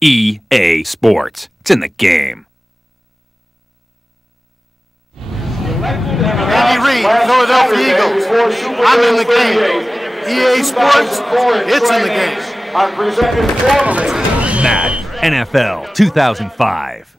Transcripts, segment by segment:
EA Sports. It's in the game. Andy Reid, Philadelphia Eagles. I'm in the game. EA Sports, it's in the game. Madden NFL 2005.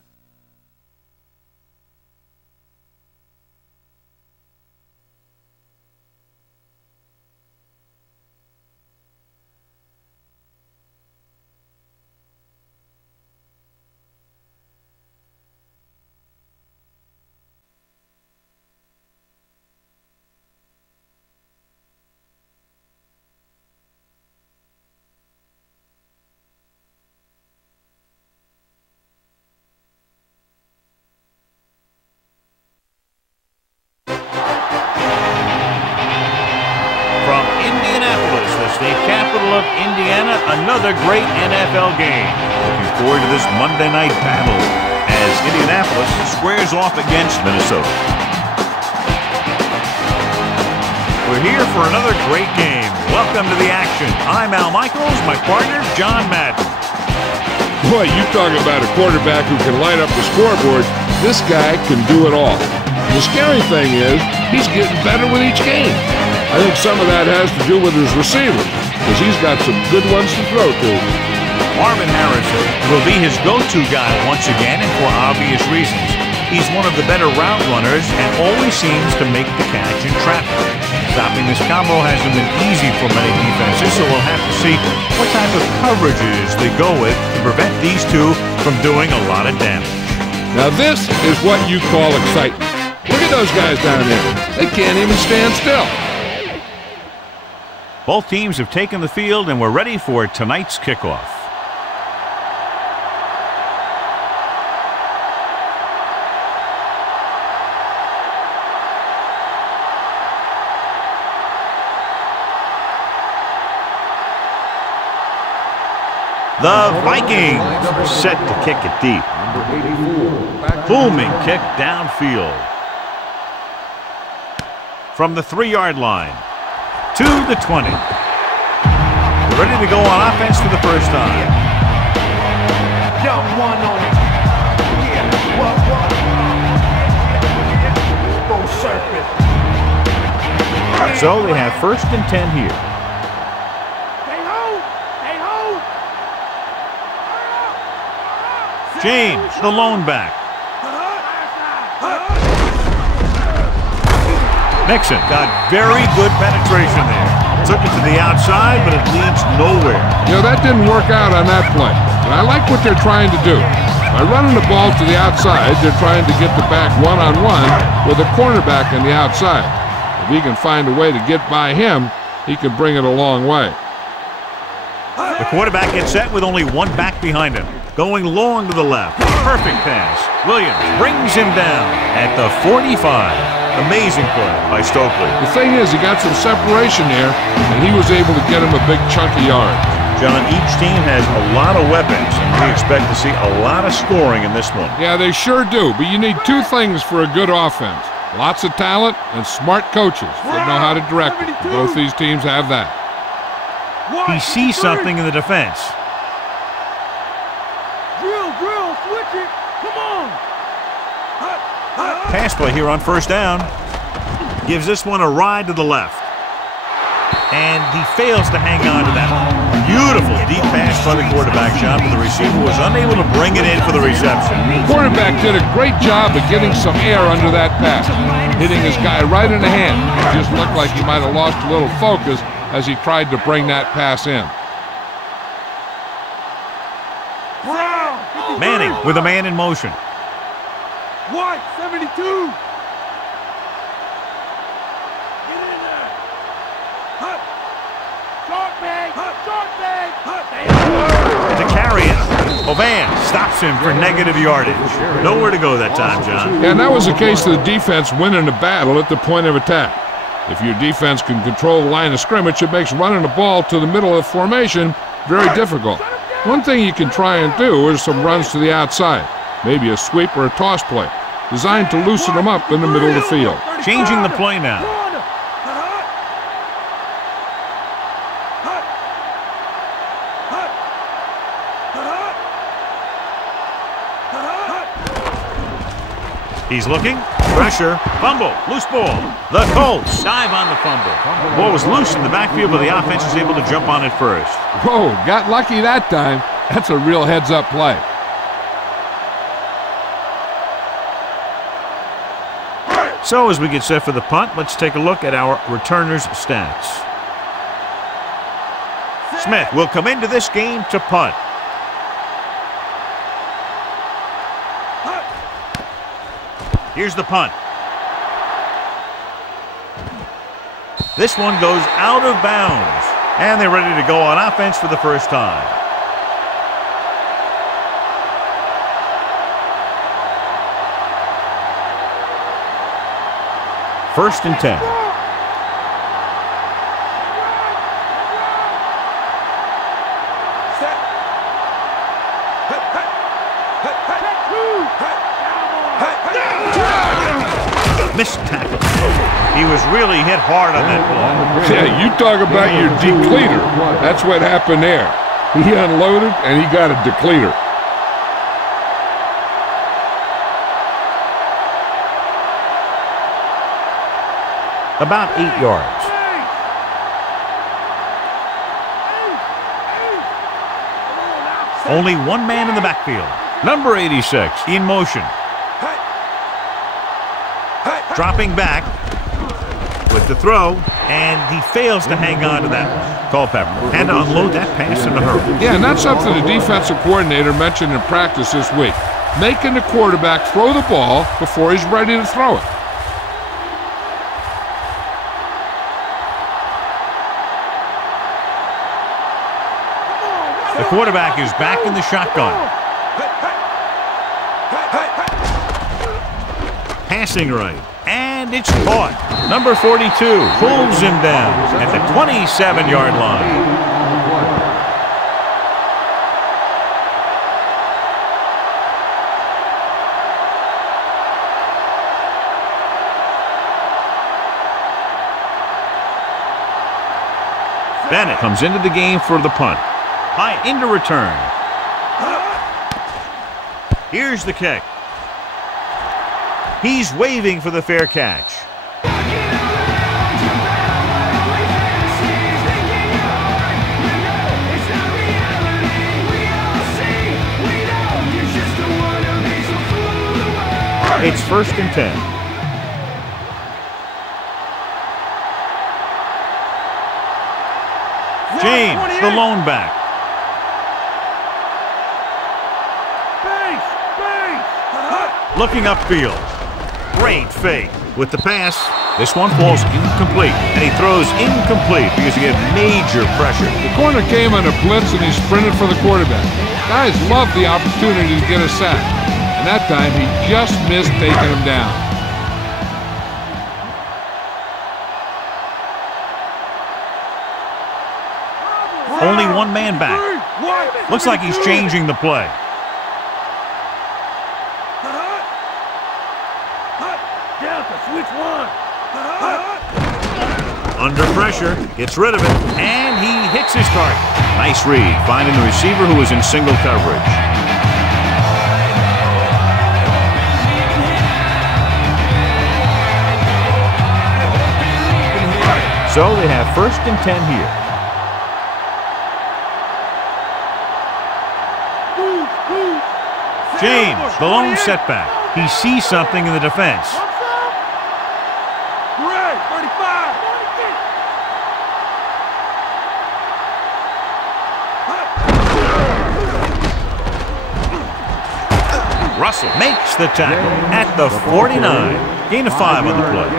From Indianapolis, the state capital of Indiana, another great NFL game. Looking forward to this Monday night battle as Indianapolis squares off against Minnesota. We're here for another great game. Welcome to the action. I'm Al Michaels, my partner, John Madden. Boy, you talk about a quarterback who can light up the scoreboard. This guy can do it all. The scary thing is, he's getting better with each game. I think some of that has to do with his receivers, because he's got some good ones to throw to. Marvin Harrison will be his go-to guy once again, and for obvious reasons. He's one of the better route runners and always seems to make the catch in traffic. Stopping this combo hasn't been easy for many defenses, so we'll have to see what type of coverages they go with to prevent these two from doing a lot of damage. Now this is what you call excitement. Look at those guys down there. They can't even stand still. Both teams have taken the field, and we're ready for tonight's kickoff. The Vikings are set to kick it deep. Booming kick downfield. From the 3-yard line to the 20. We're ready to go on offense for the first time. So they have 1st and 10 here. James, the lone back. Nixon got very good penetration there. Took it to the outside, but it leads nowhere. You know, that didn't work out on that play. But I like what they're trying to do. By running the ball to the outside, they're trying to get the back one-on-one with a cornerback on the outside. If he can find a way to get by him, he can bring it a long way. The quarterback gets set with only one back behind him. Going long to the left. Perfect pass. Williams brings him down at the 45. Amazing play by Stokely. The thing is, he got some separation there, and he was able to get him a big chunk of yards. John, each team has a lot of weapons, and we expect to see a lot of scoring in this one. Yeah, they sure do, but you need two things for a good offense. Lots of talent and smart coaches that know how to direct it. Both these teams have that. He sees something in the defense. Drill, switch it. Come on. Pass play here on 1st down. Gives this one a ride to the left. And he fails to hang on to that. Beautiful deep pass by the quarterback, John, but the receiver was unable to bring it in for the reception. The quarterback did a great job of getting some air under that pass, hitting his guy right in the hand. It just looked like he might have lost a little focus as he tried to bring that pass in. Manning with a man in motion. White, 72. Get in there. Short bag. To carry it. Ovan stops him for negative yardage. Nowhere to go that time, John. And that was the case of the defense winning the battle at the point of attack. If your defense can control the line of scrimmage, it makes running the ball to the middle of the formation very difficult. One thing you can try and do is some runs to the outside, maybe a sweep or a toss play, designed to loosen them up in the middle of the field. Changing the play now. He's looking. Pressure. Fumble. Loose ball. The Colts dive on the fumble. The ball was loose in the backfield, but the offense was able to jump on it first. Whoa, got lucky that time. That's a real heads-up play. So as we get set for the punt, let's take a look at our returners' stats. Smith will come into this game to punt. Here's the punt. This one goes out of bounds. And they're ready to go on offense for the first time. First and 10. Missed tackle. He was really hit hard on that ball. Yeah, you talk about your depleter. That's what happened there. He unloaded and he got a depleter. About 8 yards. Only one man in the backfield. Number 86 in motion. Dropping back with the throw, and he fails to hang on to that one. Culpepper had to unload that pass in a hurry. Yeah, and that's something the defensive coordinator mentioned in practice this week. Making the quarterback throw the ball before he's ready to throw it. The quarterback is back in the shotgun. Passing right. And it's caught. Number 42 pulls him down at the 27-yard line. Bennett comes into the game for the punt. High into return. Here's the kick. He's waving for the fair catch. It's first and 10. James, the lone back. Looking upfield. Great fake. With the pass, this one falls incomplete. And he throws incomplete because he had major pressure. The corner came on a blitz and he sprinted for the quarterback. Guys love the opportunity to get a sack. And that time he just missed taking him down. Only one man back. Looks like he's changing the play. Under pressure, gets rid of it, and he hits his target. Nice read, finding the receiver who was in single coverage. So they have first and 10 here. James, the lone setback. He sees something in the defense. Russell makes the tackle at the 49. Gain of 5 on the play.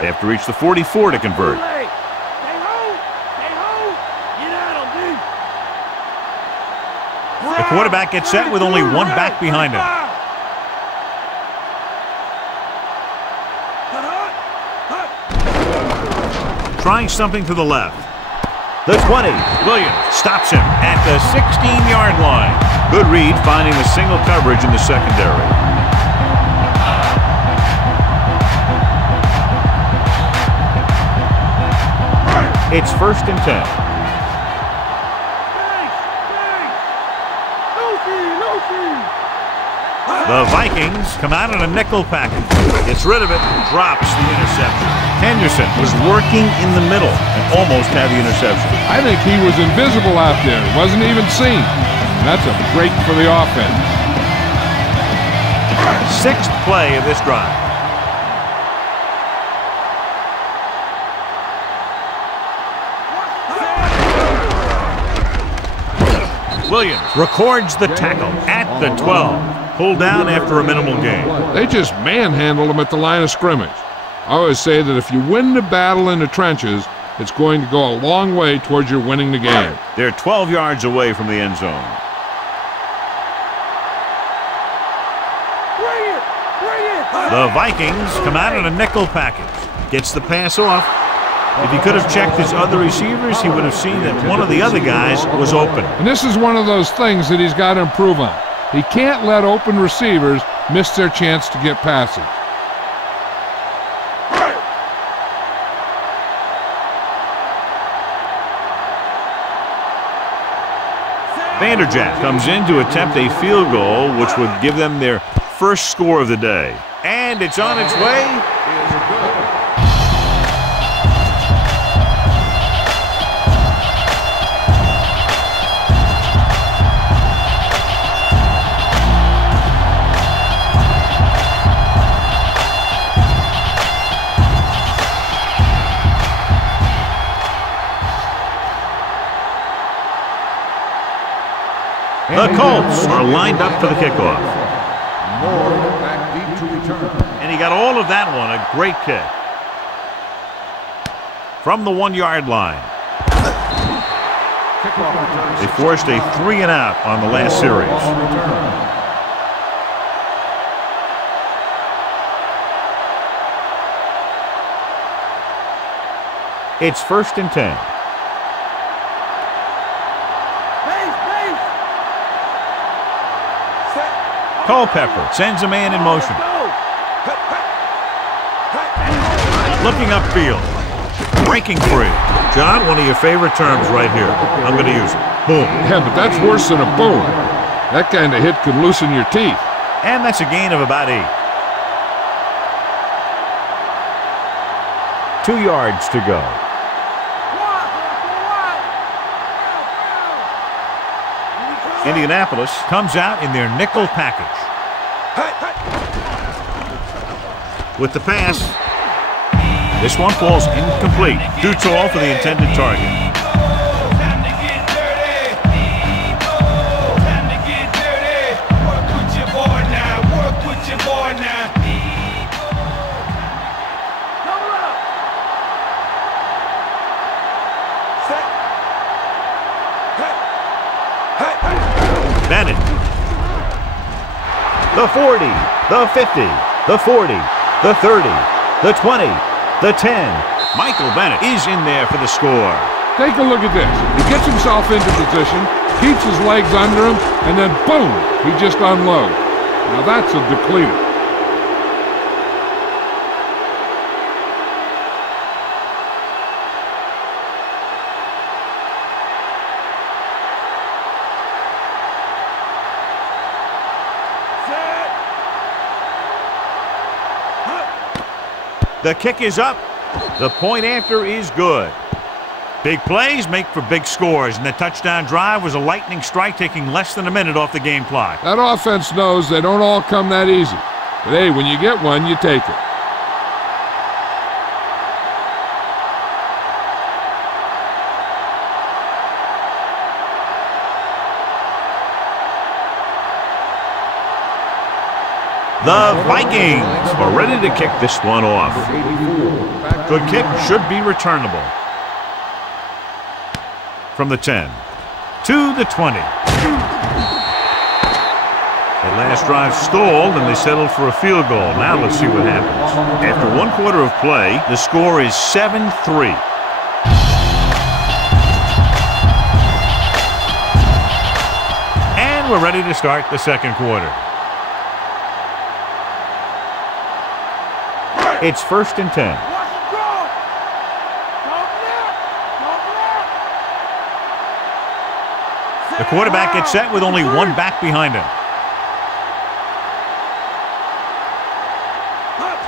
They have to reach the 44 to convert. The quarterback gets set with only one back behind him. Trying something to the left. The 20. Williams stops him at the 16-yard line. Good read, finding the single coverage in the secondary. It's first and 10. The Vikings come out in a nickel package. Gets rid of it, drops the interception. Henderson was working in the middle and almost had the interception. I think he was invisible out there. Wasn't even seen. That's a break for the offense. Sixth play of this drive. Williams records the tackle at the 12. Pulled down after a minimal gain. They just manhandled him at the line of scrimmage. I always say that if you win the battle in the trenches, it's going to go a long way towards your winning the game. They're 12 yards away from the end zone. The Vikings come out in a nickel package. Gets the pass off. If he could have checked his other receivers, he would have seen that one of the other guys was open. And this is one of those things that he's got to improve on. He can't let open receivers miss their chance to get passes. Vanderjagt comes in to attempt a field goal, which would give them their first score of the day. And it's on its way. The Colts are lined up for the kickoff. And he got all of that one, a great kick. From the 1-yard line. They forced a 3-and-out on the last series. It's 1st and 10. Culpepper sends a man in motion. Looking upfield. Breaking free. John, one of your favorite terms right here. I'm going to use it. Boom. Yeah, but that's worse than a boom. That kind of hit could loosen your teeth. And that's a gain of about 8. 2 yards to go. Indianapolis comes out in their nickel package. With the pass, this one falls incomplete. Too tall for the intended target. Bennett. The 40, the 50, the 40, the 30, the 20, the 10. Michael Bennett is in there for the score. Take a look at this. He gets himself into position, keeps his legs under him, and then boom, he just unloads. Now that's a depleter. The kick is up. The point after is good. Big plays make for big scores, and the touchdown drive was a lightning strike taking less than a minute off the game clock. That offense knows they don't all come that easy. But hey, when you get one, you take it. The Vikings are ready to kick this one off. Good kick, should be returnable. From the 10 to the 20. The last drive stalled and they settled for a field goal. Now let's see what happens. After 1 quarter of play, the score is 7-3. And we're ready to start the second quarter. It's 1st and 10. The quarterback gets set with only one back behind him.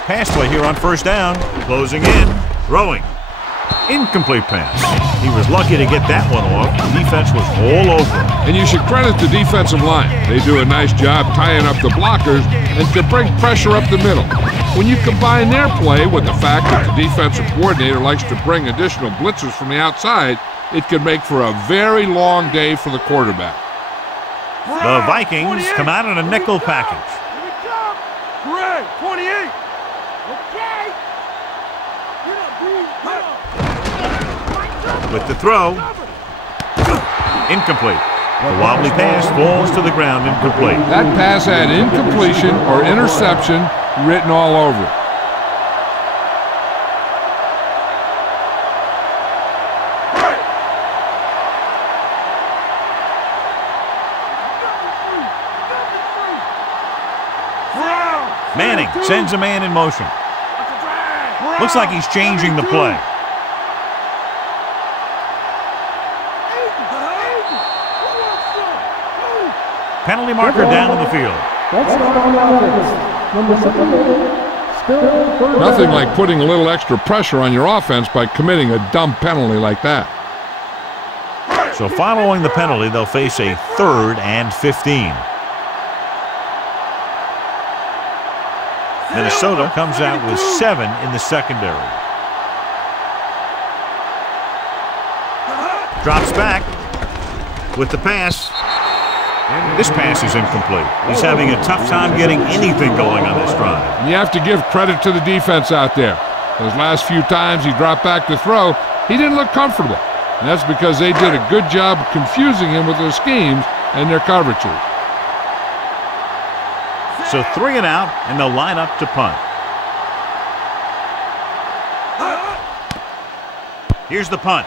Pass play here on first down. Closing in. Throwing. Incomplete pass. He was lucky to get that one off. The defense was all over him. And you should credit the defensive line. They do a nice job tying up the blockers and can bring pressure up the middle. When you combine their play with the fact that the defensive coordinator likes to bring additional blitzers from the outside, it can make for a very long day for the quarterback. The Vikings come out in a nickel package. Here we come. Greg, 28. Okay. With the throw. Incomplete. The wobbly pass falls to the ground incomplete. That pass had incompletion or interception written all over it. Manning sends a man in motion. Looks like he's changing the play. Penalty marker down on the field. Nothing like putting a little extra pressure on your offense by committing a dumb penalty like that. So following the penalty, they'll face a 3rd and 15. Minnesota comes out with 7 in the secondary. Drops back with the pass. This pass is incomplete. He's having a tough time getting anything going on this drive. You have to give credit to the defense out there. Those last few times he dropped back to throw, he didn't look comfortable. And that's because they did a good job of confusing him with their schemes and their coverages. So 3 and out, and they'll line up to punt. Here's the punt.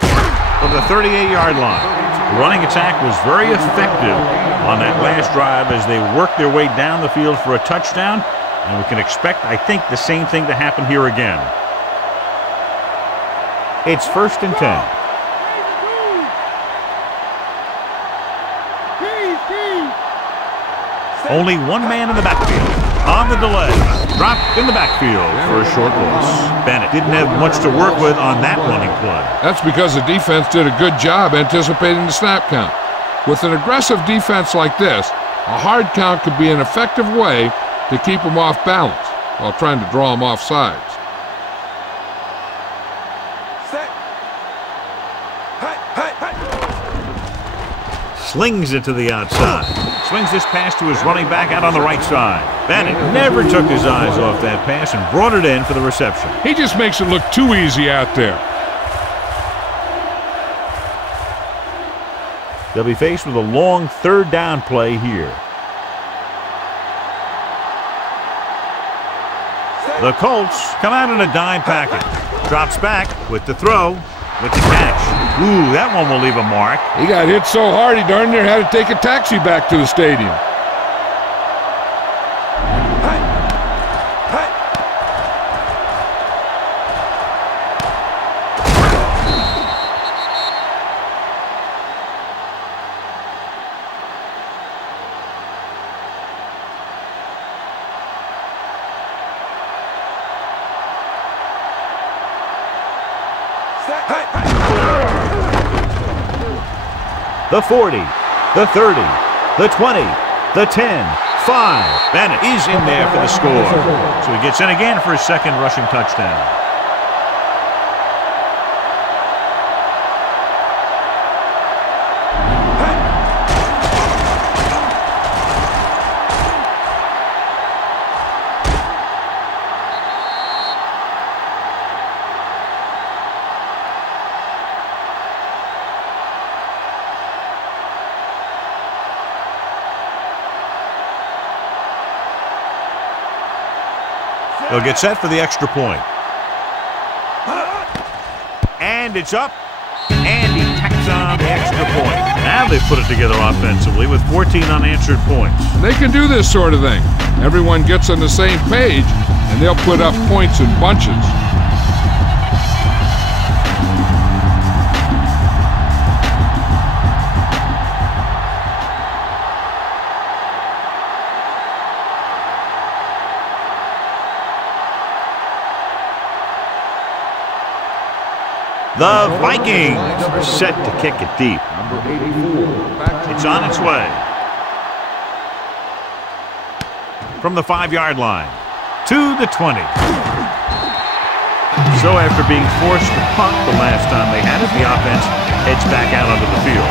From the 38-yard line. The running attack was very effective on that last drive as they worked their way down the field for a touchdown. And we can expect, I think, the same thing to happen here again. It's 1st and 10. Only one man in the backfield. On the delay. Dropped in the backfield for a short loss. Bennett didn't have much to work with on that running play. That's because the defense did a good job anticipating the snap count. With an aggressive defense like this, a hard count could be an effective way to keep them off balance while trying to draw them off sides. Slings it to the outside. Swings this pass to his running back out on the right side. Bennett never took his eyes off that pass and brought it in for the reception. He just makes it look too easy out there. They'll be faced with a long 3rd down play here. The Colts come out in a dime package. Drops back with the throw, with the catch. Ooh, that one will leave a mark. He got hit so hard he darn near had to take a taxi back to the stadium. The 40, the 30, the 20, the 10, 5. Bennett is in there for the score. So he gets in again for his 2nd rushing touchdown. They'll get set for the extra point. And it's up. And he tacks on the extra point. Now they've put it together offensively with 14 unanswered points. They can do this sort of thing. Everyone gets on the same page, and they'll put up points in bunches. The Vikings are set to kick it deep. It's on its way. From the 5-yard line to the 20. So after being forced to punt the last time they had it, the offense heads back out onto the field.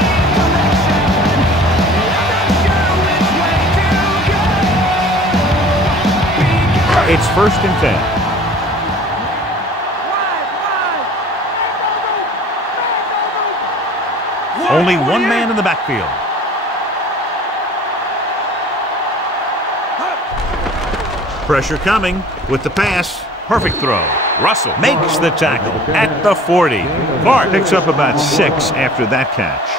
It's 1st and 10. Only one man in the backfield. Pressure coming with the pass. Perfect throw. Russell makes the tackle at the 40. Clark picks up about 6 after that catch.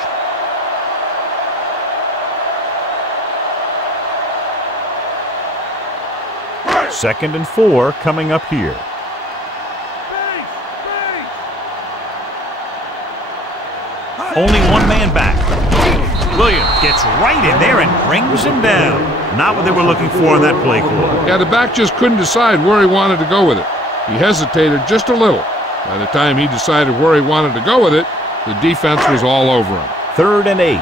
Second and 4 coming up here. Only one man back. Williams gets right in there and brings him down. Not what they were looking for in that play call. Yeah, the back just couldn't decide where he wanted to go with it. He hesitated just a little. By the time he decided where he wanted to go with it, the defense was all over him. 3rd and 8.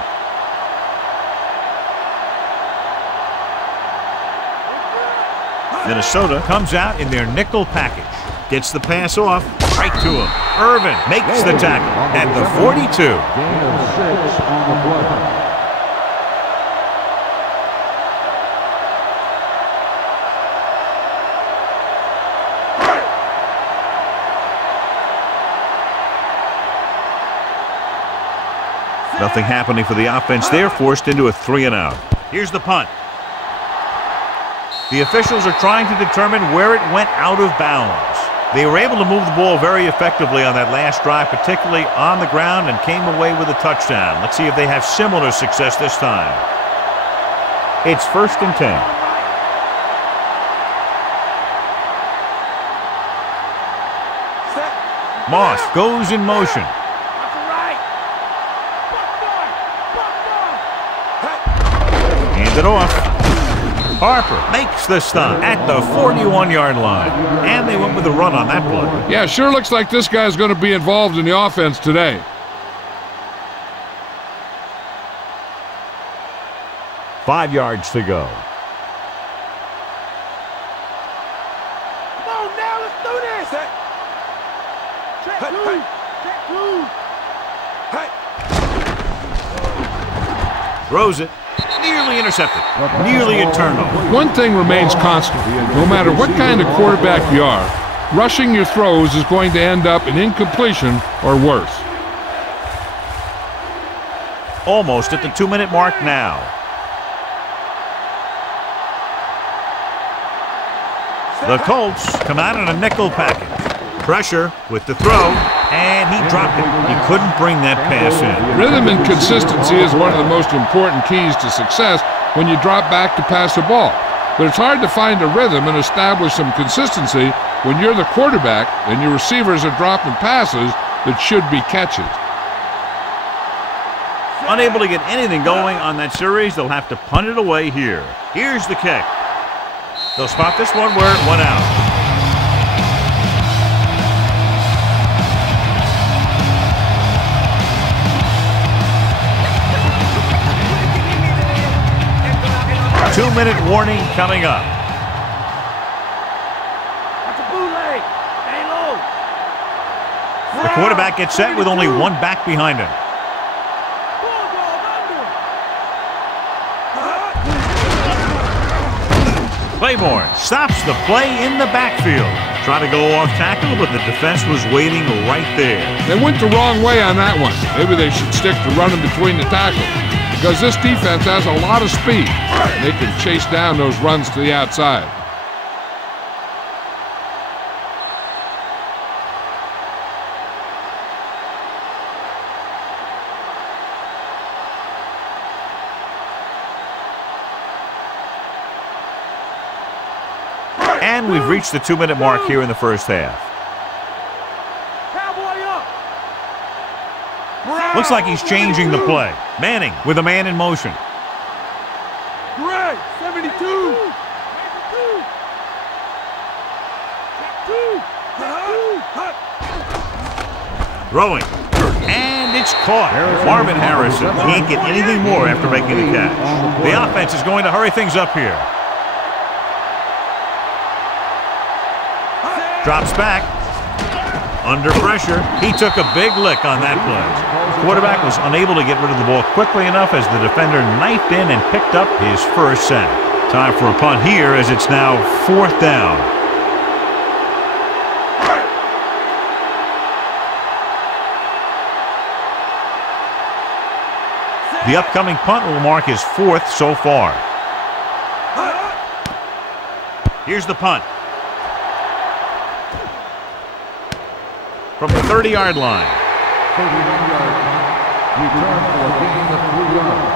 Minnesota comes out in their nickel package. Gets the pass off, right to him. Irvin makes the tackle at the 42. Gain of 6 on the play. Nothing happening for the offense. They're forced into a 3-and-out. Here's the punt. The officials are trying to determine where it went out of bounds. They were able to move the ball very effectively on that last drive, particularly on the ground, and came away with a touchdown. Let's see if they have similar success this time. It's 1st and 10. Moss goes in motion. Hand it off. Harper makes the stop at the 41-yard line. And they went with a run on that play. Yeah, sure looks like this guy's going to be involved in the offense today. Five yards to go. Come on now, let's do this. Check two. Throws it. Nearly intercepted. Nearly a turnover. One thing remains constant. No matter what kind of quarterback you are, rushing your throws is going to end up in incompletion or worse. Almost at the 2-minute mark now. The Colts come out in a nickel package. Pressure with the throw, and he dropped it. He couldn't bring that pass in. Rhythm and consistency is one of the most important keys to success when you drop back to pass the ball. But it's hard to find a rhythm and establish some consistency when you're the quarterback and your receivers are dropping passes that should be catches. Unable to get anything going on that series, they'll have to punt it away here. Here's the kick. They'll spot this one where it went out. Two-minute warning coming up. The quarterback gets set with only one back behind him. Claiborne stops the play in the backfield. Try to go off tackle, but the defense was waiting right there. They went the wrong way on that one. Maybe they should stick to running between the tackles, because this defense has a lot of speed, and they can chase down those runs to the outside. And we've reached the 2-minute mark here in the first half. Looks like he's changing the play. Manning with a man in motion. Great, 72. Throwing. And it's caught. Marvin Harrison can't get anything more after making the catch. The offense is going to hurry things up here. Drops back. Under pressure. He took a big lick on that play. Quarterback was unable to get rid of the ball quickly enough as the defender knifed in and picked up his first sack. Time for a punt here as it's now 4th down. The upcoming punt will mark his 4th so far. Here's the punt. From the 30-yard line. 31-yard punt. Return for a gain of 3 yards.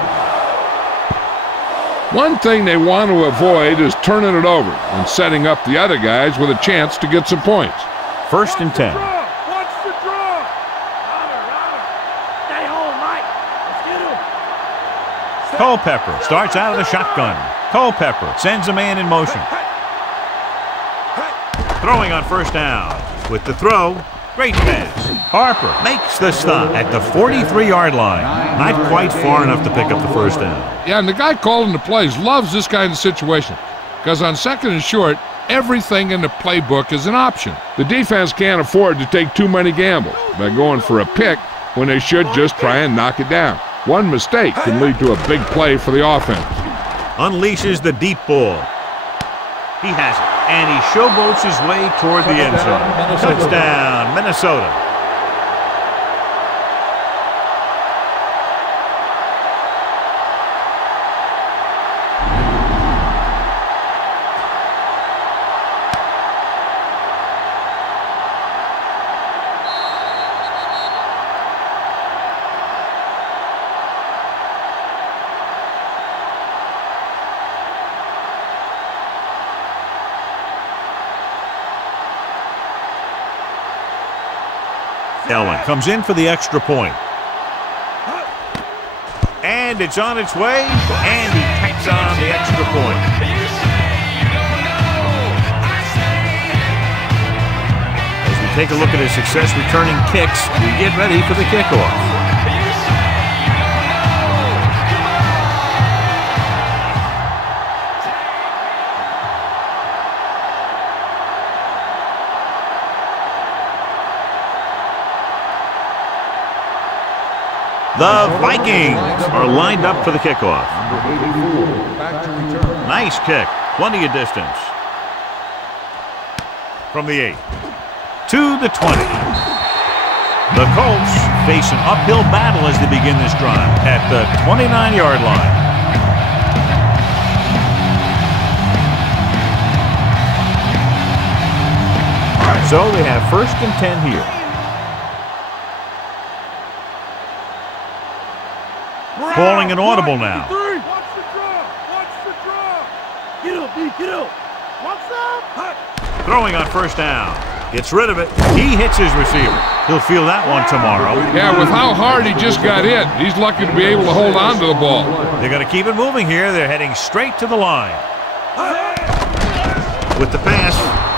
One thing they want to avoid is turning it over and setting up the other guys with a chance to get some points. 1st and 10. Watch the draw. Stay home, Mike. Let's get him. Culpepper starts out of the shotgun. Culpepper sends a man in motion. Throwing on 1st down. With the throw, great pass. Harper makes the stop at the 43-yard line. Not quite far enough to pick up the 1st down. Yeah, and the guy calling the plays loves this kind of situation because on 2nd and short, everything in the playbook is an option. The defense can't afford to take too many gambles by going for a pick when they should just try and knock it down. One mistake can lead to a big play for the offense. Unleashes the deep ball. He has it, and he showboats his way toward the end zone. Touchdown, Minnesota. Ellen comes in for the extra point. And it's on its way, and he tacks on the extra point. As we take a look at his success returning kicks, we get ready for the kickoff. The Vikings are lined up for the kickoff. Nice kick. Plenty of distance. From the 8 to the 20. The Colts face an uphill battle as they begin this drive at the 29-yard line. So they have 1st and 10 here. Calling an audible now. Watch the draw. Watch the draw. Get up, D. Get up. What's up? Throwing on 1st down. Gets rid of it. He hits his receiver. He'll feel that one tomorrow. Yeah, with how hard he just got hit, he's lucky to be able to hold on to the ball. They're going to keep it moving here. They're heading straight to the line. With the pass,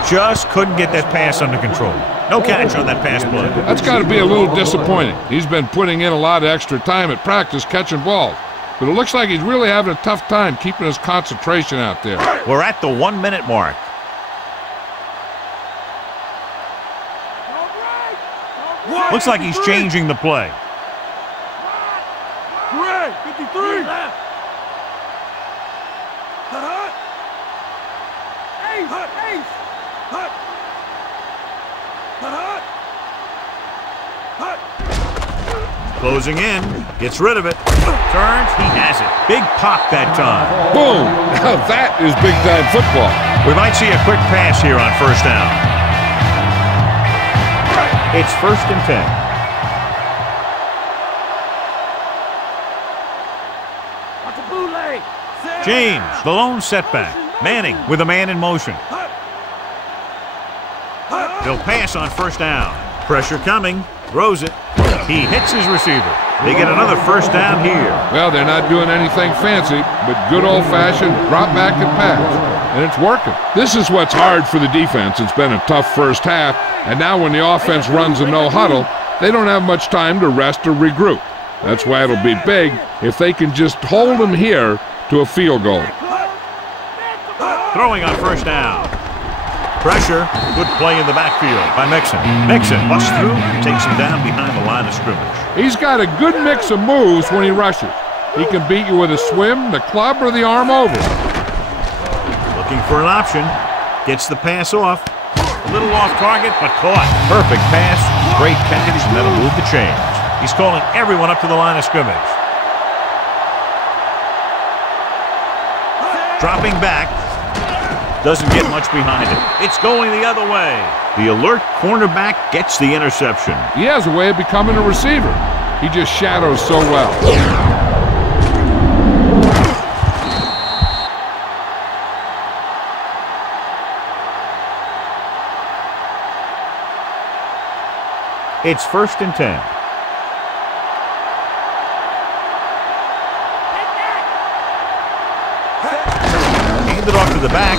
just couldn't get that pass under control. No catch on that pass play. That's got to be a little disappointing. He's been putting in a lot of extra time at practice catching balls. But it looks like he's really having a tough time keeping his concentration out there. We're at the 1-minute mark. Looks like he's changing the play. Greg, 53. Closing in, gets rid of it, turns, he has it. Big pop that time. Boom! Now that is big-time football. We might see a quick pass here on 1st down. It's 1st and 10. James, the lone setback. Manning with a man in motion. They'll pass on 1st down. Pressure coming, throws it. He hits his receiver. They get another 1st down here. Well, they're not doing anything fancy, but good old-fashioned drop back and pass. And it's working. This is what's hard for the defense. It's been a tough 1st half, and now when the offense runs a no-huddle, They don't have much time to rest or regroup. That's why it'll be big if they can just hold them here to a field goal. Throwing on first down. Pressure. Good play in the backfield by Mixon. Mixon busts through and takes him down behind the line of scrimmage. He's got a good mix of moves when he rushes. He can beat you with a swim, the club, or the arm over. Looking for an option. Gets the pass off. A little off target, but caught. Perfect pass. Great package, and that'll move the chains. He's calling everyone up to the line of scrimmage. Dropping back. Doesn't get much behind it. It's going the other way. The alert cornerback gets the interception. He has a way of becoming a receiver. He just shadows so well. It's 1st and 10. Handed off to the back.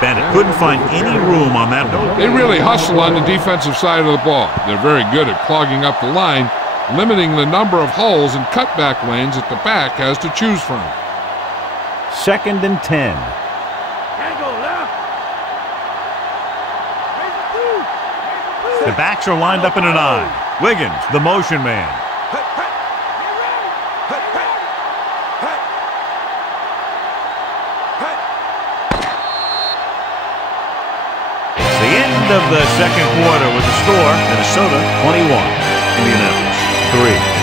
Bennett couldn't find any room on that one. They really hustle on the defensive side of the ball. They're very good at clogging up the line, limiting the number of holes and cutback lanes that the back has to choose from. 2nd and 10. The backs are lined up in a 9. Wiggins, the motion man. It's the end of the second quarter with the score, Minnesota 21, Indianapolis 3.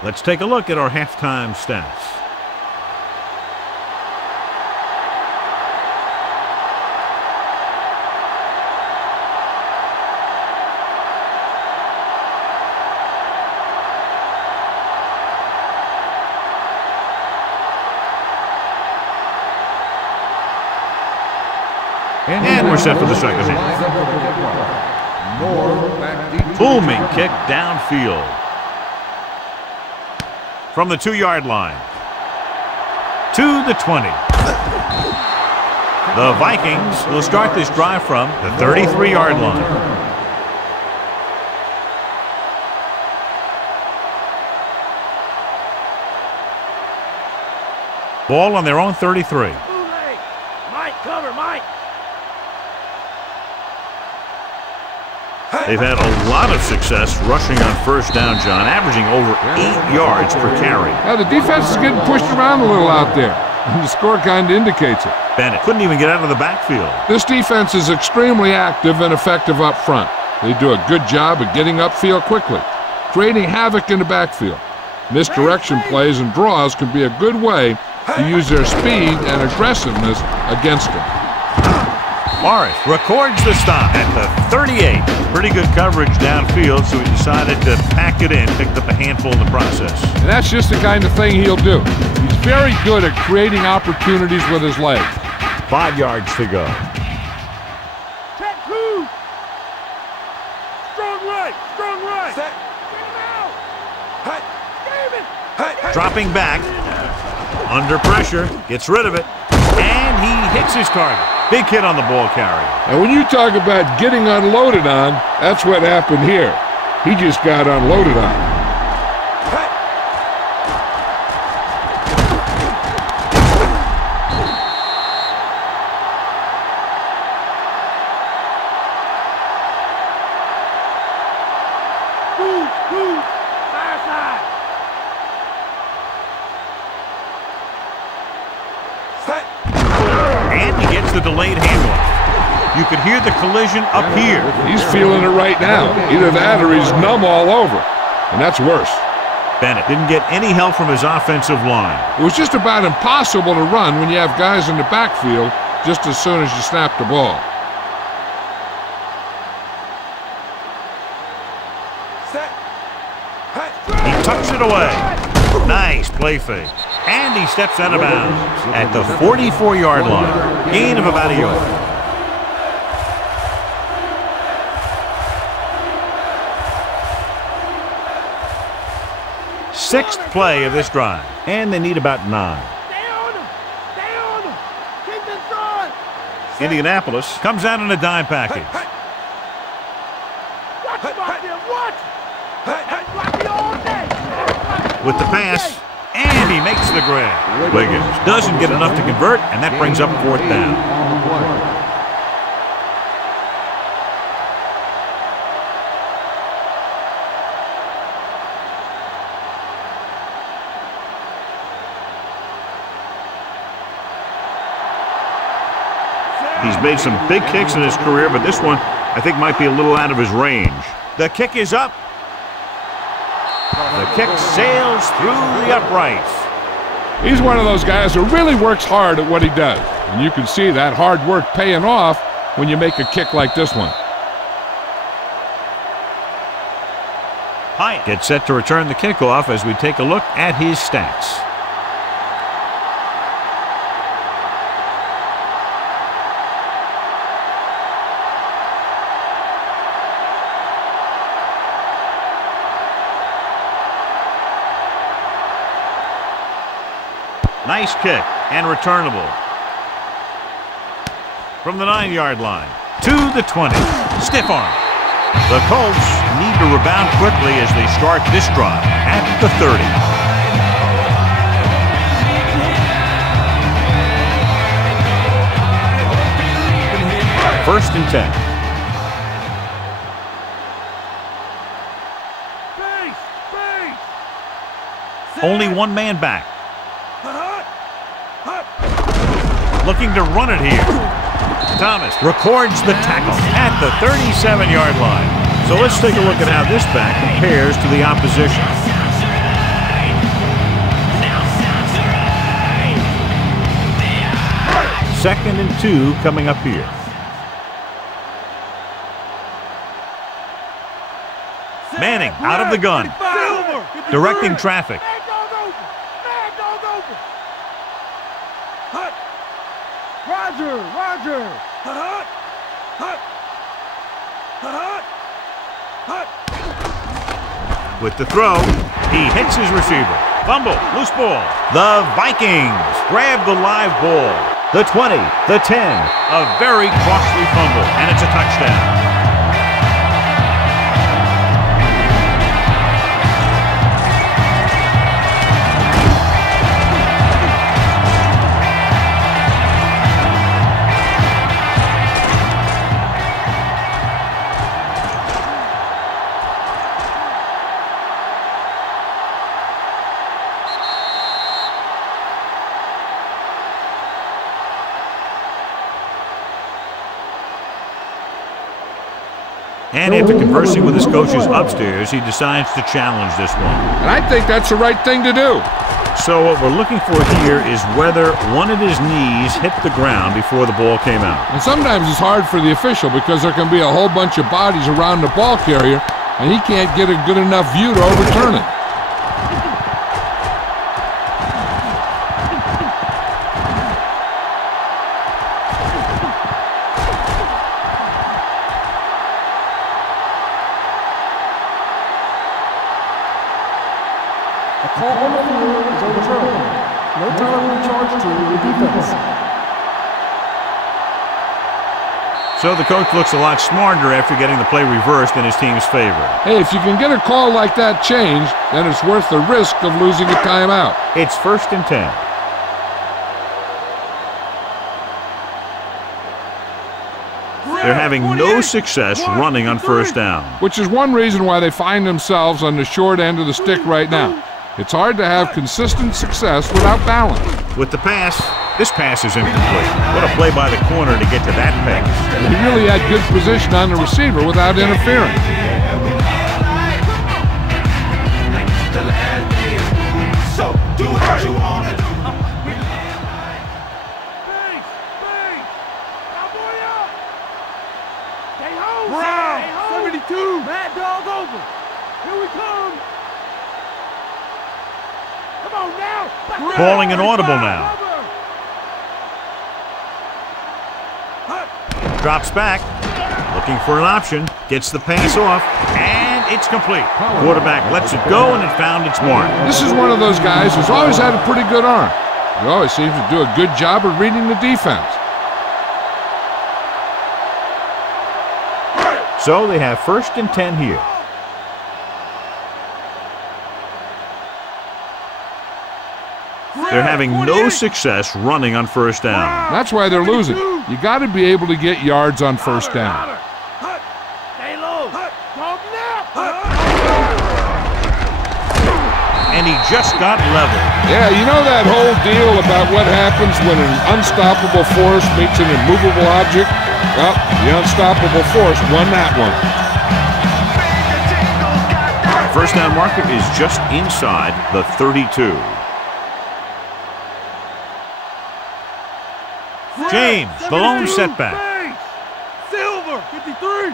Let's take a look at our halftime stats. And we're set for the second half. Booming kick downfield. From the 2-yard line to the 20. The Vikings will start this drive from the 33-yard line. Ball on their own 33. Mike, cover, Mike. They've had a lot of success rushing on first down, John, averaging over 8 yards per carry. Now, the defense is getting pushed around a little out there, and the score kind of indicates it. Bennett couldn't even get out of the backfield. This defense is extremely active and effective up front. They do a good job of getting upfield quickly, creating havoc in the backfield. Misdirection plays and draws can be a good way to use their speed and aggressiveness against them. Morris records the stop at the 38. Pretty good coverage downfield, so he decided to pack it in, picked up a handful in the process. And that's just the kind of thing he'll do. He's very good at creating opportunities with his legs. 5 yards to go. Check 2. Strong right, strong right. Set. Get him out. Hut. David. Hut. Dropping back. Under pressure. Gets rid of it. And he hits his target. Big hit on the ball carrier. And when you talk about getting unloaded on, that's what happened here. He just got unloaded on. The delayed handoff. You could hear the collision up here. He's feeling it right now. Either that or he's numb all over. And that's worse. Bennett didn't get any help from his offensive line. It was just about impossible to run when you have guys in the backfield just as soon as you snap the ball. He tucks it away. Nice play fake. And he steps out of bounds at the 44-yard line. Gain of about a yard. Sixth play of this drive, and they need about 9. Indianapolis comes out in a dime package. With the pass, and he makes the grab. Wiggins doesn't get enough to convert, and that brings up 4th down. He's made some big kicks in his career, but this one, I think, might be a little out of his range. The kick is up. The kick sails through the uprights. He's one of those guys who really works hard at what he does. And you can see that hard work paying off when you make a kick like this one. Hyatt gets set to return the kickoff as we take a look at his stats. Nice kick and returnable. From the 9-yard line to the 20. Stiff arm. The Colts need to rebound quickly as they start this drive at the 30. First and 10. Only one man back. Looking to run it here. Thomas records the tackle at the 37-yard line. So let's take a look at how this back compares to the opposition. Second and 2 coming up here. Manning out of the gun. Directing traffic. Roger. With the throw, he hits his receiver. Fumble, loose ball. The Vikings grab the live ball. The 20, the 10. A very costly fumble, and it's a touchdown. And after conversing with his coaches upstairs, he decides to challenge this one. And I think that's the right thing to do. So what we're looking for here is whether one of his knees hit the ground before the ball came out. And sometimes it's hard for the official because there can be a whole bunch of bodies around the ball carrier, and he can't get a good enough view to overturn it. So the coach looks a lot smarter after getting the play reversed in his team's favor. Hey, if you can get a call like that changed, then it's worth the risk of losing a timeout. It's first and 10. They're having no success running on first down. Which is one reason why they find themselves on the short end of the stick right now. It's hard to have consistent success without balance. With the pass, this pass is incomplete. What a play by the corner to get to that pass. He really had good position on the receiver without interfering. Brown, 72. Mad dog over. Here we come. Come on now. Calling an audible now. Drops back. Looking for an option. Gets the pass off. And it's complete. Quarterback lets it go, and it found its mark. This is one of those guys who's always had a pretty good arm. He always seems to do a good job of reading the defense. So they have 1st and 10 here. They're having no success running on 1st down. That's why they're losing. You got to be able to get yards on 1st down. Stay low. Talk now. And he just got level. Yeah, you know that whole deal about what happens when an unstoppable force meets an immovable object? Well, the unstoppable force won that one. 1st down marker is just inside the 32. James, the lone setback. Silver, 53.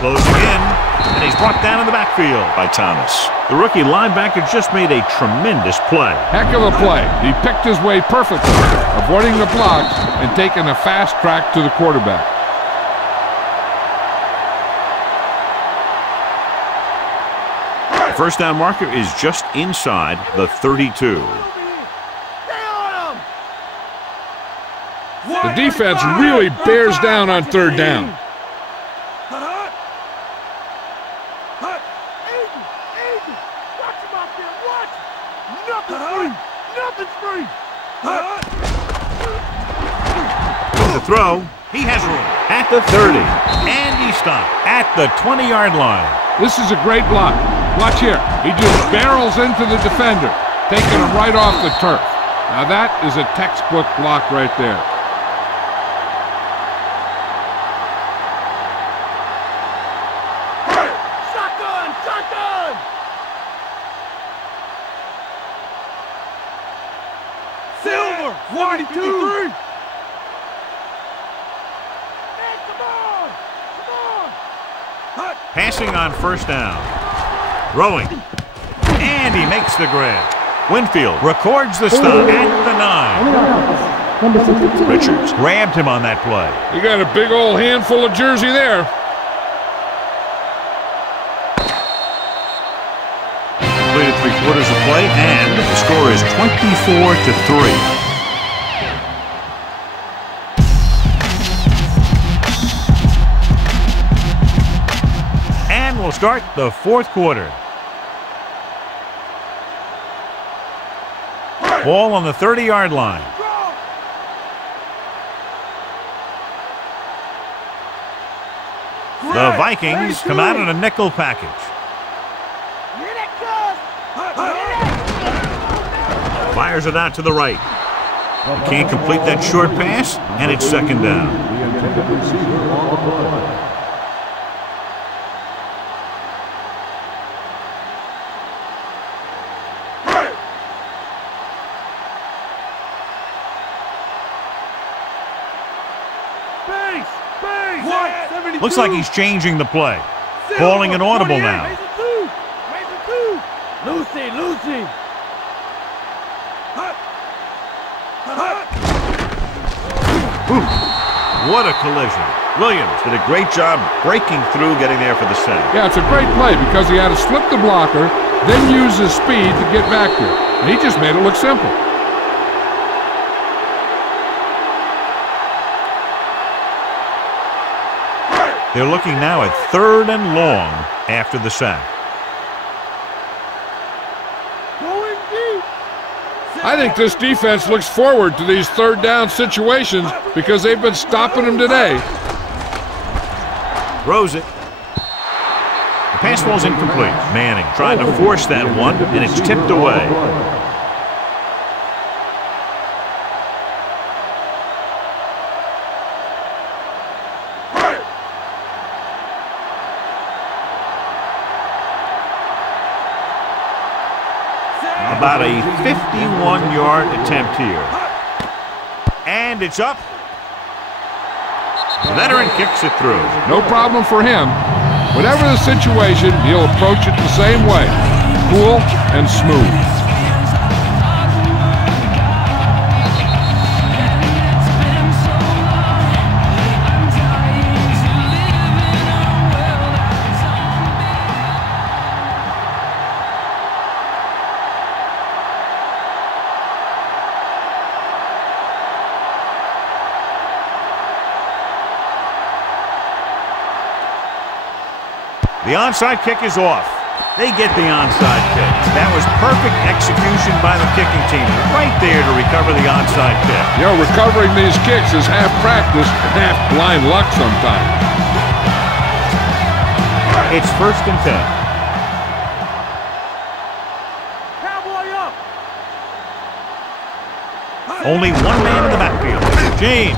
Closing in, and he's brought down in the backfield by Thomas. The rookie linebacker just made a tremendous play. Heck of a play. He picked his way perfectly, avoiding the blocks and taking a fast track to the quarterback. First down marker is just inside the 32. The defense really bears down on 3rd down. With the throw, he has room at the 30. And he stopped at the 20-yard line. This is a great block. Watch here. He just barrels into the defender, taking him right off the turf. Now that is a textbook block right there. Shotgun, shotgun. Silver, 42. Man, come on. Passing on 1st down. Throwing. And he makes the grab. Winfield records the stop at the 9. Richards grabbed him on that play. You got a big old handful of jersey there. Completed 3/4 of play, and the score is 24-3. We'll start the 4th quarter. Ball on the 30-yard line. The Vikings come out in a nickel package. Fires it out to the right. He can't complete that short pass, and it's 2nd down. Looks like he's changing the play. Calling an audible now. Lucy, Lucy. Ooh, what a collision. Williams did a great job breaking through, getting there for the sack. Yeah, it's a great play because he had to slip the blocker, then use his speed to get back there. And he just made it look simple. They're looking now at 3rd and long after the sack. I think this defense looks forward to these 3rd down situations because they've been stopping them today. Throws it. The pass ball's incomplete. Manning trying to force that one, and it's tipped away. About a 51-yard attempt here. And it's up. The veteran kicks it through. No problem for him. Whatever the situation, he'll approach it the same way. Cool and smooth. The onside kick is off. They get the onside kick. That was perfect execution by the kicking team. Right there to recover the onside kick. You know, recovering these kicks is half practice and half blind luck sometimes. It's 1st and 10. Cowboy up. Only one man in the backfield. James.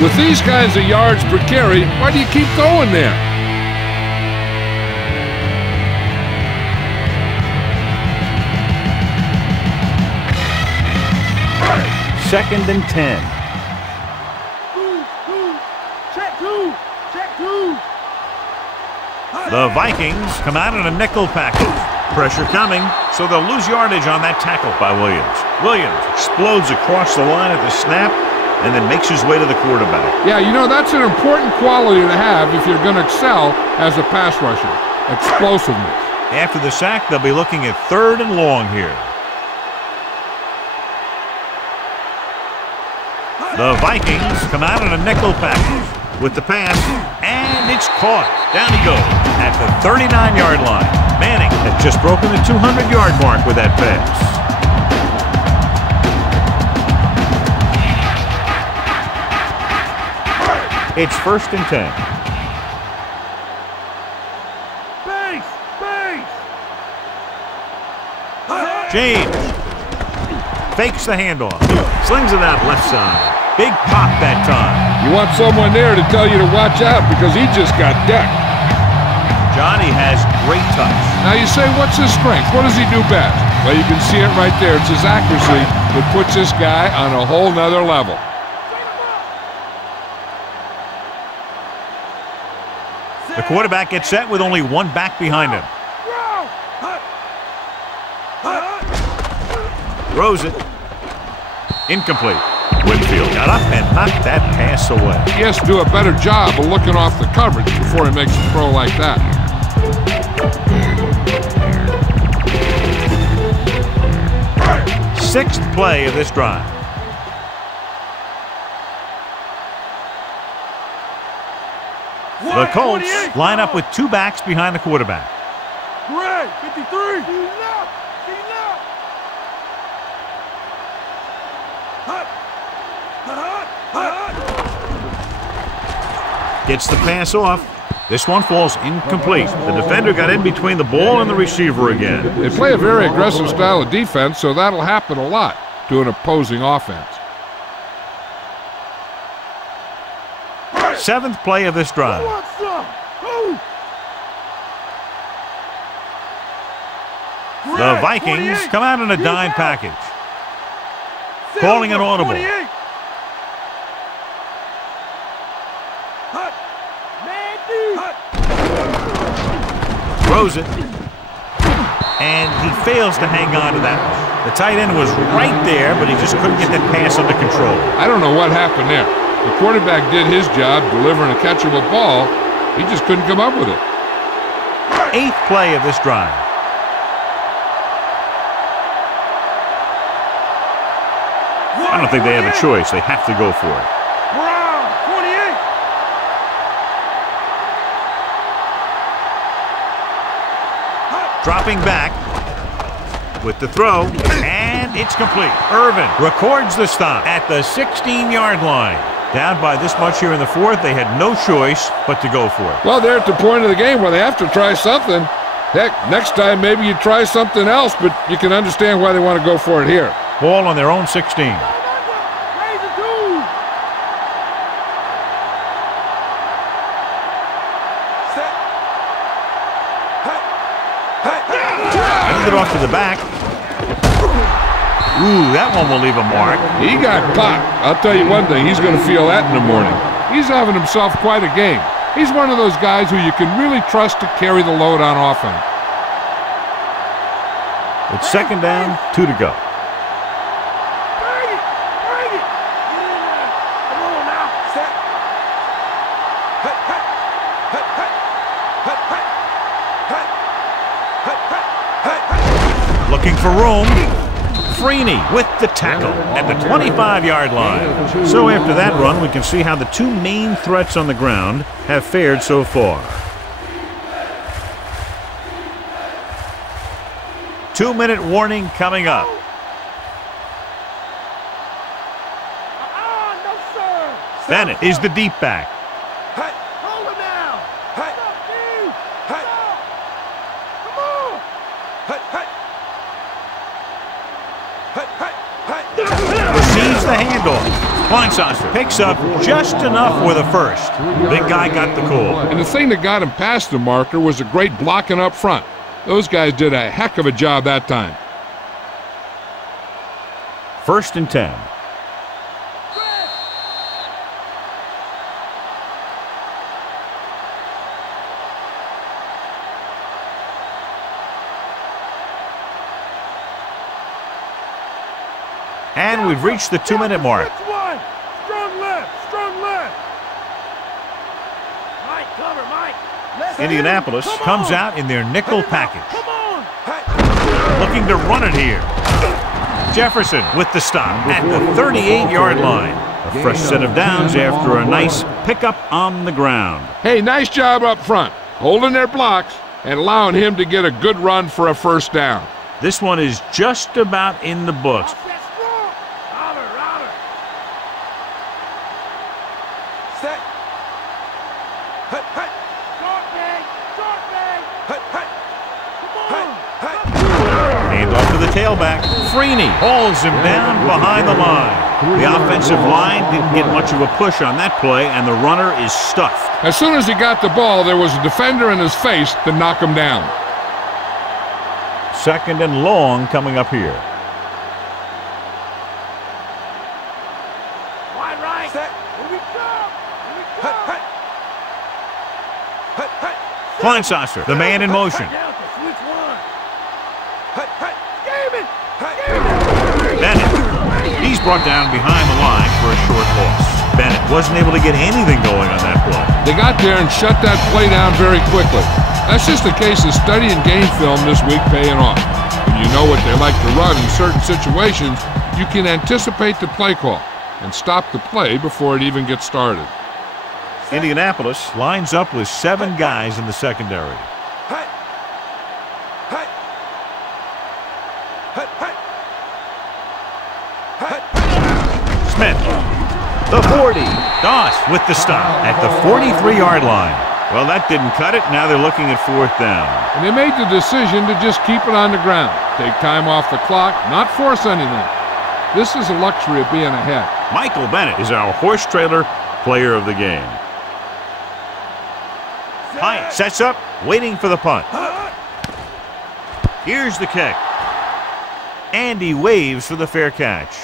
With these kinds of yards per carry, why do you keep going there? 2nd and 10. Check two. Check two. The Vikings come out in a nickel package. Pressure coming, so they'll lose yardage on that tackle by Williams. Williams explodes across the line at the snap and then makes his way to the quarterback. Yeah, you know, that's an important quality to have if you're going to excel as a pass rusher. Explosiveness. After the sack, they'll be looking at 3rd and long here. The Vikings come out in a nickel package with the pass, and it's caught. Down he goes at the 39-yard line. Manning has just broken the 200-yard mark with that pass. It's 1st and 10. Base. James fakes the handoff. Slings it out left side. Big pop that time. You want someone there to tell you to watch out because he just got decked. Johnny has great touch. Now you say, what's his strength? What does he do best? Well, you can see it right there. It's his accuracy that puts this guy on a whole nother level. The quarterback gets set with only one back behind him. Throws it. Incomplete. Whitfield got up and knocked that pass away. He has to do a better job of looking off the coverage before he makes a throw like that. Sixth play of this drive. The Colts line up with two backs behind the quarterback. Greg, 53. He's up. Gets the pass off. This one falls incomplete. The defender got in between the ball and the receiver again. They play a very aggressive style of defense, so that'll happen a lot to an opposing offense. Seventh play of this drive. The Vikings come out in a dime package. Calling an audible. Throws it, and he fails to hang on to that one. The tight end was right there, but he just couldn't get that pass under control. I don't know what happened there. The quarterback did his job delivering a catchable ball. He just couldn't come up with it. Eighth play of this drive. I don't think they have a choice. They have to go for it. Dropping back with the throw, and it's complete. Irvin records the stop at the 16-yard line. Down by this much here in the fourth, they had no choice but to go for it. Well, they're at the point of the game where they have to try something. Heck, next time maybe you try something else, but you can understand why they want to go for it here. Ball on their own 16. It off to the back. Ooh, that one will leave a mark. He got popped. I'll tell you one thing, he's going to feel that in the morning. He's having himself quite a game. He's one of those guys who you can really trust to carry the load on offense. It's second down, 2 to go. Bring it! Bring it! Get in there! Come on now! Set! Hut, hut! Hut, hut! Hut, hut! Hut, hut! Hut, hut! Looking for room. Freeney with the tackle at the 25-yard line. So after that run, we can see how the two main threats on the ground have fared so far. 2-minute warning coming up. No, sir! Bennett is the deep back. Hold him now! Stop, dude! Stop! Come on! Receives the handoff. Kleinsasser picks up just enough for the first. Big guy got the call. And the thing that got him past the marker was a great blocking up front. Those guys did a heck of a job that time. 1st and 10. And we've reached the 2-minute mark. Which one? Strong left! Strong left! Mike, cover, Mike! Indianapolis comes out in their nickel package. Come on! Looking to run it here. Jefferson with the stop at the 38-yard line. A fresh set of downs after a nice pickup on the ground. Hey, nice job up front, holding their blocks and allowing him to get a good run for a first down. This one is just about in the books. Set strong! Robert, Robert! Set! Hut, hut! Short bag! Short bag! Hut, hut! Come on! Hand off to the tailback. Freeney hauls him down behind the line. The offensive line didn't get much of a push on that play, and the runner is stuffed. As soon as he got the ball, there was a defender in his face to knock him down. 2nd and long coming up here. Wide right! Set! Here we go! Here we go! Hut, hut! Hut, hut! Kleinsasser, the man in motion. Switch one! Hut, hut! Game it! Game it! Bennett. He's brought down behind the line for a short loss. Bennett wasn't able to get anything going on that play. They got there and shut that play down very quickly. That's just a case of studying game film this week paying off. When you know what they like to run in certain situations, you can anticipate the play call and stop the play before it even gets started. Indianapolis lines up with 7 guys in the secondary. Hut! Hut! Hut, hut! Hut! Smith, the 40. Doss with the stop at the 43-yard line. Well, that didn't cut it. Now they're looking at 4th down. And they made the decision to just keep it on the ground, take time off the clock, not force anything. This is a luxury of being ahead. Michael Bennett is our horse trailer player of the game. Hyatt sets up, waiting for the punt. Here's the kick. And he waves for the fair catch.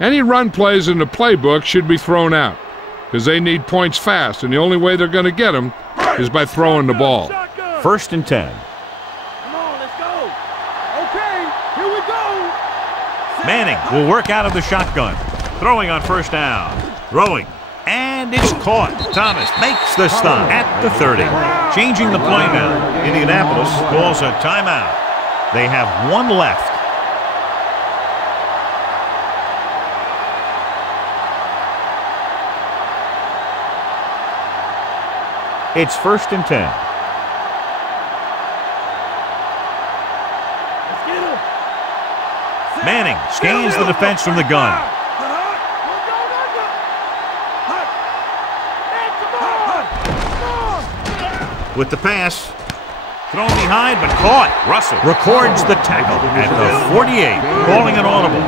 Any run plays in the playbook should be thrown out because they need points fast, and the only way they're going to get them is by throwing the ball. 1st and 10. Come on, let's go! Okay, here we go! Manning will work out of the shotgun. Throwing on 1st down. Throwing. And it's caught. Thomas makes the stop at the 30. Changing the play now. Indianapolis calls a timeout. They have 1 left. It's 1st and 10. Let's get him! Manning scans the defense from the gun. With the pass. Thrown behind, but caught. Russell records the tackle at the 48, calling an audible.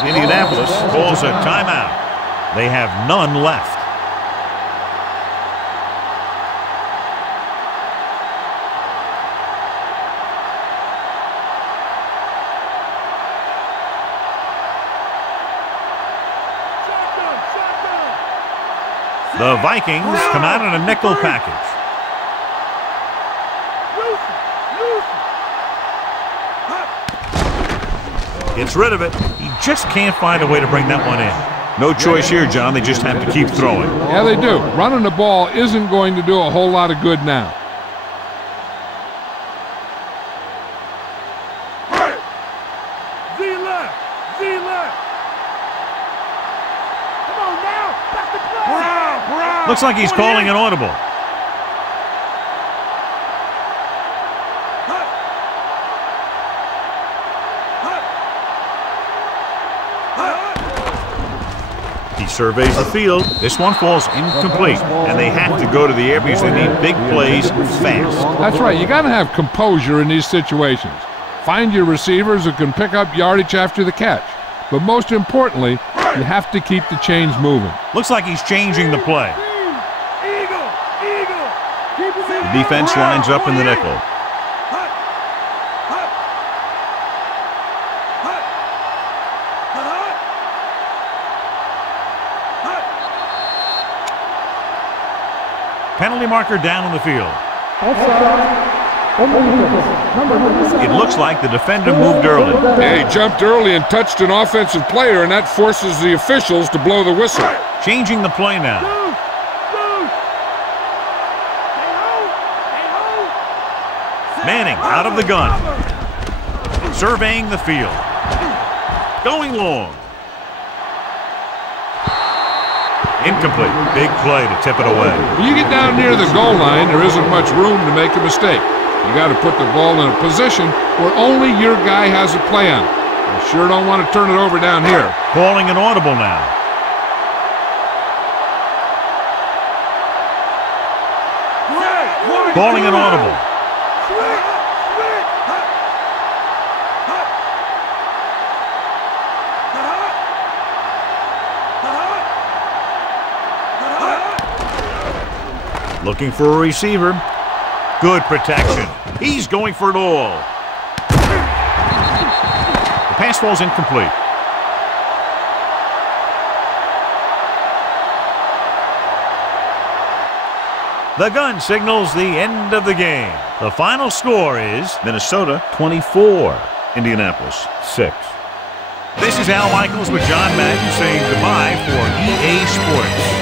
Indianapolis calls a timeout. They have none left. The Vikings come out in a nickel package. Gets rid of it. He just can't find a way to bring that one in. No choice here, John. They just have to keep throwing. Yeah, they do. Running the ball isn't going to do a whole lot of good now. Looks like he's calling an audible. He surveys the field. This one falls incomplete, and they have to go to the air because they need big plays fast. That's right. You got to have composure in these situations. Find your receivers who can pick up yardage after the catch. But most importantly, you have to keep the chains moving. Looks like he's changing the play. The defense lines up in the nickel. Penalty marker down on the field. It looks like the defender moved early. Yeah, he jumped early and touched an offensive player, and that forces the officials to blow the whistle. Changing the play now. Manning out of the gun. Surveying the field. Going long. Incomplete. Big play to tip it away. When you get down near the goal line, there isn't much room to make a mistake. You got to put the ball in a position where only your guy has a play on it. You sure don't want to turn it over down here. Calling an audible now. Calling an audible. Looking for a receiver. Good protection. He's going for it all. The pass falls incomplete. The gun signals the end of the game. The final score is Minnesota 24, Indianapolis 6. This is Al Michaels with John Madden saying goodbye for EA Sports.